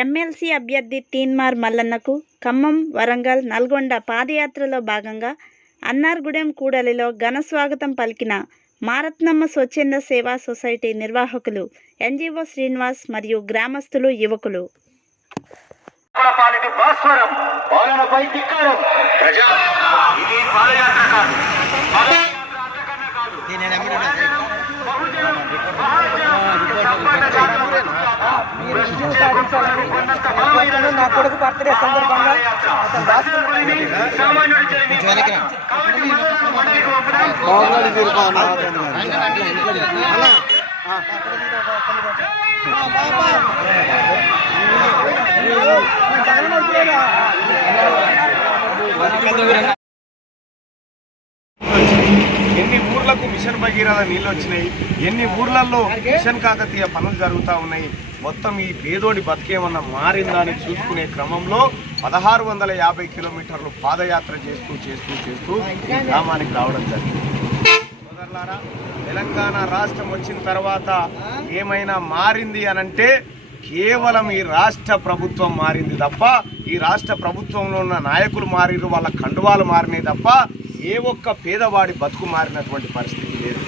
MLC అభ్యర్థి తీన్మార్ మల్లన్నకు ఖమ్మం వరంగల్ నల్గొండ పాదయాత్రలో భాగంగా అన్నార్గూడెం కూడలిలో ఘన స్వాగతం పలికిన మారత్నమ్మ స్వచ్ఛంద సేవా సొసైటీ నిర్వాహకులు ఎన్జీఓ శ్రీనివాస్ మరియు గ్రామస్తులు యువకులు. పాలిటి మీరు విజయం సాధించాలని ప్రజా నా కొడుకు బర్త్డే సందర్భంగా పాదయాత్ర. ఊర్లకు మిషన్ భగీరథ నీళ్ళు వచ్చినాయి. ఎన్ని ఊర్లలో మిషన్ కాకతీయ పనులు జరుగుతూ ఉన్నాయి. మొత్తం ఈ పేదోడి బతికేమన్నా మారిందా అని చూసుకునే క్రమంలో పదహారు వందల యాభై కిలోమీటర్లు పాదయాత్ర చేస్తూ చేస్తూ చేస్తూ గ్రామానికి రావడం జరిగింది. సోదరులారా తెలంగాణ రాష్ట్రం వచ్చిన తర్వాత ఏమైనా మారింది అనంటే కేవలం ఈ రాష్ట్ర ప్రభుత్వం మారింది తప్ప ఈ రాష్ట్ర ప్రభుత్వంలో ఉన్న నాయకులు మారిరు వాళ్ళ కండువాలు మారినాయి తప్ప ఏ ఒక్క పేదవాడి బతుకు మారినటువంటి పరిస్థితి లేదు.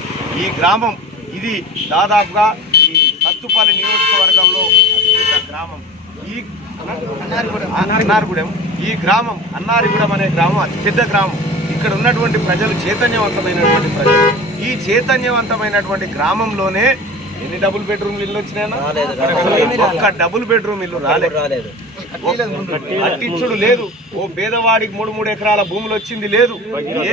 ఈ గ్రామం ఇది దాదాపుగా ఈ సత్తుపల్లి నియోజకవర్గంలో అతిపెద్ద గ్రామం. ఈ అన్నారిగూడెం ఈ గ్రామం అన్నారిగూడెం అనే గ్రామం అతిపెద్ద గ్రామం. ఇక్కడ ఉన్నటువంటి ప్రజలు చైతన్యవంతమైనటువంటి ప్రజలు. ఈ చైతన్యవంతమైనటువంటి గ్రామంలోనే ఎన్ని డబుల్ బెడ్రూమ్ ఇల్లు వచ్చినాయన్నా? ఒక్క డబుల్ బెడ్రూమ్ ఇల్లు రాలేదు. అట్టించుడు లేదు. ఓ పేదవాడికి మూడు మూడు ఎకరాల భూములు వచ్చింది లేదు.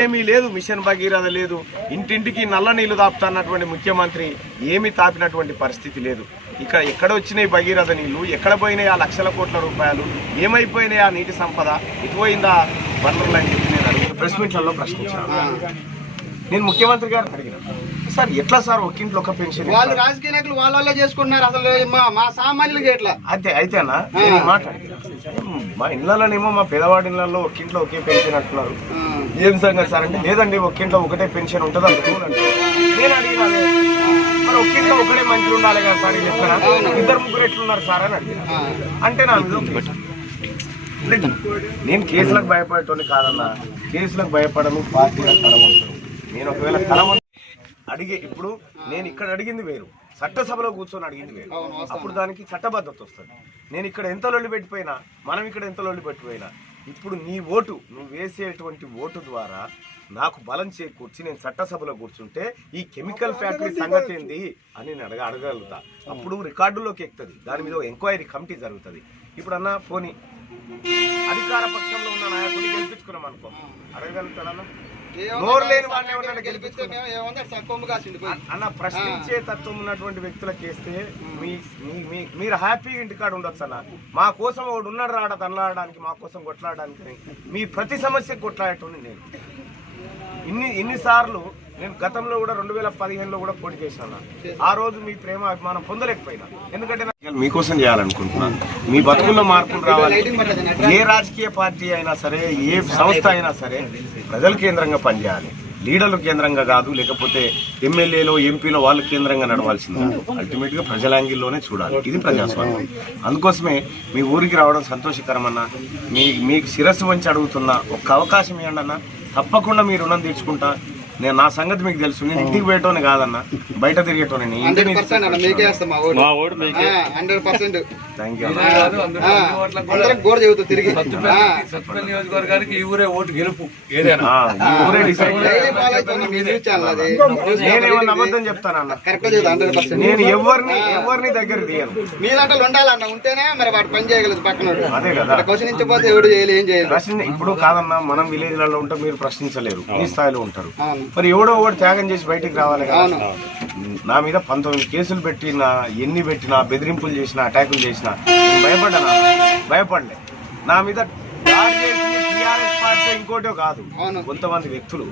ఏమీ లేదు మిషన్ భగీరథ లేదు. ఇంటింటికి నల్ల నీళ్ళు తాపుతున్నటువంటి ముఖ్యమంత్రి ఏమీ తాపినటువంటి పరిస్థితి లేదు. ఇక్కడ ఎక్కడ వచ్చినాయి భగీరథ నీళ్ళు? ఎక్కడ పోయినాయి ఆ లక్షల కోట్ల రూపాయలు? ఏమైపోయినాయి ఆ నీటి సంపద? ఎటుపోయిందా వనరులు అని చెప్పి నేను ప్రెస్ మీట్లలో ప్రశ్నించాను నేను ముఖ్యమంత్రి గారిని అడిగిన. సార్ ఎట్లా సార్ ఒక ఇంట్లో ఒక పెన్షన్ వాళ్ళు రాజకీయ నాయకులు వాళ్ళ చేసుకుంటున్నారు అసలు మా మా సామాన్యులకి ఎట్లా? అయితే అయితేనా నేను మాట. మా ఇళ్ళలోనేమో మా పేదవాడి ఇళ్ళల్లో ఒక ఇంట్లో ఒకే పెన్షన్ అంటున్నారు. ఏం సంగతి సార్ అంటే లేదండి ఒక ఇంట్లో ఒకటే పెన్షన్ ఉంటుంది అనుకోనండి నేను అడిగిన అదే. మరి ఒక ఇంట్లో ఒకటే మంచిగా ఉండాలి కదా సార్ ఇది చెప్తారా ఇద్దరు ముగ్గురు ఎట్లున్నారు సార్ అని అడిగిన. అంటే నా. నేను కేసులకు భయపడేటోని కాదన్నా. కేసులకు భయపడను పార్టీలకు కలవంటారు నేను ఒకవేళ కలవ అడిగే ఇప్పుడు నేను ఇక్కడ అడిగింది వేరు. చట్టసభలో కూర్చొని అడిగింది వేరు. అప్పుడు దానికి చట్టబద్ధత వస్తుంది. నేను ఇక్కడ ఎంత లొల్లి పెట్టిపోయినా మనం ఇక్కడ ఎంత లొల్లి పెట్టిపోయినా ఇప్పుడు నీ ఓటు నువ్వు వేసేటువంటి ఓటు ద్వారా నాకు బలం చేకూర్చి నేను చట్టసభలో కూర్చుంటే ఈ కెమికల్ ఫ్యాక్టరీ సంగతి ఏంది అని నేను అడగ అడగలుగుతా. అప్పుడు రికార్డులోకి ఎక్కుతుంది. దాని మీద ఎంక్వైరీ కమిటీ జరుగుతుంది. ఇప్పుడు అన్న పోనీ. అధికార పక్షంలో ఉన్న నాయకుడిని గెలిపించుకున్నాం అనుకో అడగలుగుతాడన్నా నోరు లేని వాడిని ఎవరినైనా గెలిపిస్తే. అన్న ప్రశ్నించే తత్వం ఉన్నటువంటి వ్యక్తులకు వేస్తే మీ మీరు హ్యాపీగా ఇంటికాడ ఉండొచ్చు అన్న. మా కోసం ఒకడు ఉన్నాడు రాడ తనలాడడానికి మా కోసం కొట్లాడడానికి మీ ప్రతి సమస్యకు కొట్లాడటం నేను. ఇన్ని ఇన్నిసార్లు నేను గతంలో కూడా రెండు వేల పదిహేనులో కూడా పోటీ చేశాను? ఆ రోజు మీ ప్రేమ అభిమానం పొందలేకపోయినా. ఎందుకంటే మీకోసం చేయాలనుకుంటున్నాను. మీ బతుకుల్లో మార్పులు రావాలి. ఏ రాజకీయ పార్టీ అయినా సరే ఏ సంస్థ అయినా సరే ప్రజల కేంద్రంగా పనిచేయాలి. లీడర్లు కేంద్రంగా కాదు లేకపోతే ఎమ్మెల్యేలో ఎంపీలో వాళ్ళు కేంద్రంగా నడవాల్సింది. అల్టిమేట్గా ప్రజల యాంగిల్లోనే చూడాలి. ఇది ప్రజాస్వామ్యం. అందుకోసమే మీ ఊరికి రావడం సంతోషకరమన్నా మీ మీకు శిరస్సు వంచి అడుగుతున్న ఒక్క అవకాశం ఏంటన్నా తప్పకుండా మీ రుణం తీర్చుకుంటా. నేను నా సంగతి మీకు తెలుసు. నేను ఇంటికి పోయేటోని కాదన్నా. బయట తిరిగేటోని నేను. ఓటు. నియోజకవర్గానికి ఈ ఊరే గెలుపు. నేనేమన్నా అబద్ధం చెప్తానన్నా? నేను ఎవరిని ఎవరిని దగ్గర తీయను. మీ దాంట్లో ఉండాలన్న ఉంటేనే మరి వాడు పని చేయగలదు పక్కన అదే కదా. ప్రశ్నించకపోతే ఎవడు చేయలేదు ఏం చేయలేదు ప్రశ్న ఇప్పుడు కాదన్నా మనం విలేజ్లలో ఉంటే మీరు ప్రశ్నించలేరు. ఈ స్థాయిలో ఉంటారు. మరి ఎవడో ఒకటి త్యాగం చేసి బయటికి రావాలి కదా. నా మీద పంతొమ్మిది కేసులు పెట్టినా ఎన్ని పెట్టినా బెదిరింపులు చేసినా అటాకులు చేసినా నేను భయపడ్డా భయపడలే. నా మీద టీఆర్ఎస్ పార్టీ ఇంకోటో కాదు. కొంతమంది వ్యక్తులు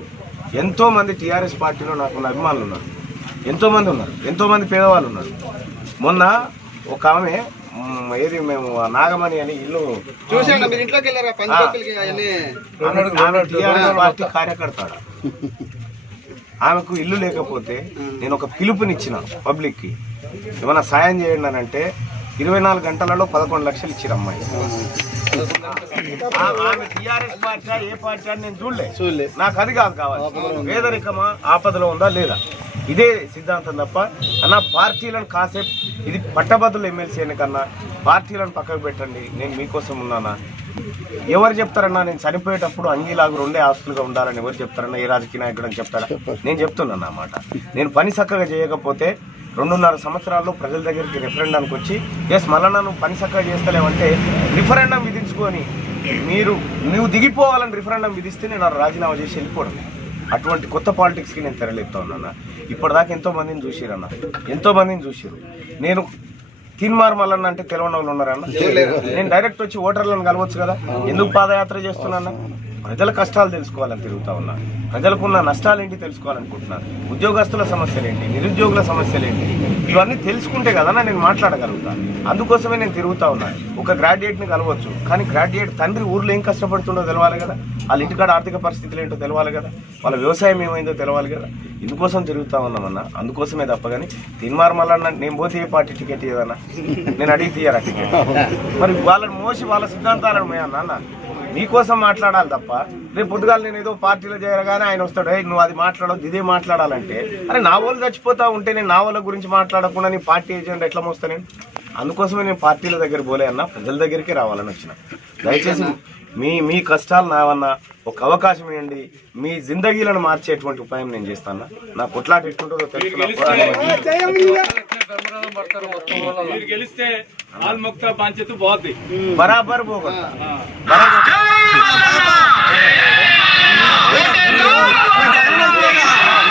ఎంతో మంది టీఆర్ఎస్ పార్టీలో నాకున్న అభిమానులు ఉన్నారు. ఎంతో మంది ఉన్నారు. ఎంతో మంది పేదవాళ్ళు ఉన్నారు. మొన్న ఒక ఆమె ఏది మేము నాగమణి అని ఇల్లు చూసాను టీఆర్ఎస్ పార్టీ కార్యకర్త. ఆమెకు ఇల్లు లేకపోతే నేను ఒక పిలుపునిచ్చిన పబ్లిక్కి ఏమైనా సాయం చేయండి అని అంటే ఇరవై నాలుగు గంటలలో పదకొండు లక్షలు ఇచ్చారు అమ్మాయి. ఆమె టీఆర్ఎస్ పార్టీ ఏ పార్టీ అని నేను చూడలే. చూడలే. నాకు అది కాదు కావాలి. పేదరికమా ఆపదలో ఉందా లేదా? ఇదే సిద్ధాంతం తప్ప అన్న పార్టీలను కాసేపు ఇది పట్టభద్రుల ఎమ్మెల్సీ ఎన్నికన్నా పార్టీలను పక్కకు పెట్టండి. నేను మీకోసం ఉన్నానా? ఎవరు చెప్తారన్నా నేను చనిపోయేటప్పుడు అంగీలాగా రెండే ఆస్తులుగా ఉండాలని ఎవరు చెప్తారన్నా ఏ రాజకీయ నాయకుడు అని చెప్తారా? నేను చెప్తున్నాను అన్నమాట. నేను పని చక్కగా చేయకపోతే రెండున్నర సంవత్సరాల్లో ప్రజల దగ్గరికి రిఫరెండానికి వచ్చి ఎస్ మళ్ళా నన్ను పని చక్కగా చేస్తలేవంటే రిఫరెండం విధించుకొని మీరు నువ్వు దిగిపోవాలని రిఫరెండం విధిస్తే నేను రాజీనామా చేసి వెళ్ళిపోవడం. అటువంటి కొత్త పాలిటిక్స్కి నేను తెరలేపుతా ఉన్నాను? ఇప్పటిదాకా ఎంతోమందిని చూసిరన్న. ఎంతో చూసిరు. నేను తిన్మార్ మల్లన్న అంటే తెలవని వాళ్ళు ఉన్నారన్న నేను డైరెక్ట్ వచ్చి ఓటర్లను కలవచ్చు కదా. ఎందుకు పాదయాత్ర చేస్తున్నా ప్రజల కష్టాలు తెలుసుకోవాలని తిరుగుతా ఉన్నా ప్రజలకున్న నష్టాలు ఏంటి తెలుసుకోవాలనుకుంటున్నారు ఉద్యోగస్తుల సమస్యలు ఏంటి నిరుద్యోగుల సమస్యలు ఏంటి ఇవన్నీ తెలుసుకుంటే కదా నేను మాట్లాడగలుగుతాను అందుకోసమే నేను తిరుగుతా ఉన్నా. ఒక గ్రాడ్యుయేట్ని కలవచ్చు కానీ గ్రాడ్యుయేట్ తండ్రి ఊర్లో ఏం కష్టపడుతుండో తెలవాలి కదా. వాళ్ళ ఇంటికాడ ఆర్థిక పరిస్థితులు ఏంటో తెలవాలి కదా. వాళ్ళ వ్యవసాయం ఏమైందో తెలవాలి కదా. ఇందుకోసం తిరుగుతా ఉన్నామన్నా అందుకోసమే తప్ప కానీ తిన్మార్ మళ్ళా నేను పోతే ఏ పార్టీ టికెట్ ఏదన్నా నేను అడిగి తీయరా టికెట్? మరి వాళ్ళని మోసి వాళ్ళ సిద్ధాంతాలను మే అన్న? నీకోసం మాట్లాడాలి తప్ప. రేపు పొద్దుగాల నేను ఏదో పార్టీలో చేరగానే ఆయన వస్తాడు "ఏయ్, నువ్వు అది మాట్లాడవు ఇదే మాట్లాడాలంటే. అరే నా వాళ్ళు చచ్చిపోతా ఉంటే నేను నా వాళ్ళ గురించి మాట్లాడకుండా నీ పార్టీ ఏజెంట్ ఎట్లా మోస్తా నేను? అందుకోసమే నేను పార్టీల దగ్గర పోలే అన్న ప్రజల దగ్గరికి రావాలని వచ్చిన. దయచేసి మీ మీ కష్టాలు నావన్నా ఒక అవకాశం ఇవ్వండి. మీ జిందగీలను మార్చేటువంటి ఉపాయం నేను చేస్తాను నా కొట్లాట ఎట్లుంటుందో తెలుసుకున్న పోరాటం ధర్మరాజం Thank you.